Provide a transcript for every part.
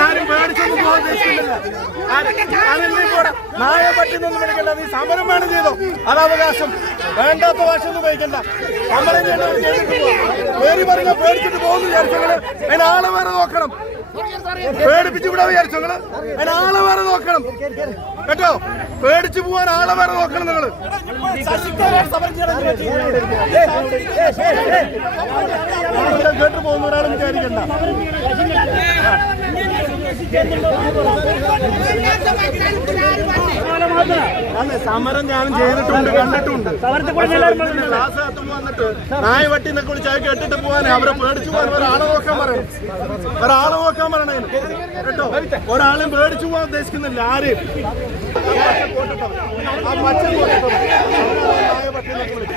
ആരും പേടിച്ചൊന്നും പോകാൻ ഉദ്ദേശിക്കുന്നില്ല അങ്ങനെ കൂടെ നായ പറ്റുന്നൊന്നും എടുക്കണ്ട നീ സമരം വേണം ചെയ്തോ? അത് അവകാശം. വേണ്ടാത്ത ഭാഷ ഒന്നും ഉപയോഗിക്കണ്ട. സമരം ചെയ്യേണ്ടവർ ചെയ്തിട്ട് പേര് പറഞ്ഞാൽ പേടിച്ചിട്ട് പോകുന്നു വിചാരിച്ചങ്ങൾ അതിന് ആളെ വേറെ നോക്കണം. പേടിപ്പിച്ചു വിടാ വിചാരിച്ചങ്ങൾ അതിന് ആളെ വേറെ നോക്കണം. കേട്ടോ? പേടിച്ചു പോവാൻ ആളെ വേറെ നോക്കണം നിങ്ങൾ. കേട്ടു പോകുന്ന ഒരാളും വിചാരിക്കണ്ട. അല്ല സമരം ഞാനും ചെയ്തിട്ടുണ്ട് കണ്ടിട്ടുണ്ട്. ക്ലാസ് കത്തുമ്പോ വന്നിട്ട് നായ വട്ടി എന്നൊക്കെ വിളിച്ച് അത് കേട്ടിട്ട് പോവാനേ അവരെ പേടിച്ചു പോകാൻ ഒരാളെ നോക്കാൻ പറയണം. ഒരാളെ നോക്കാൻ പറയണേ കേട്ടോ? ഒരാളും പേടിച്ചു പോകാൻ ഉദ്ദേശിക്കുന്നില്ല. ആര്? ആ പച്ച കോട്ടിട്ടോ. നായ വട്ടി എന്നൊക്കെ വിളിച്ച്.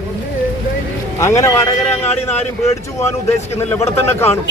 അങ്ങനെ വടകര അങ്ങാടി ആരും പേടിച്ചു പോകാൻ ഉദ്ദേശിക്കുന്നില്ല. ഇവിടെ തന്നെ കാണും.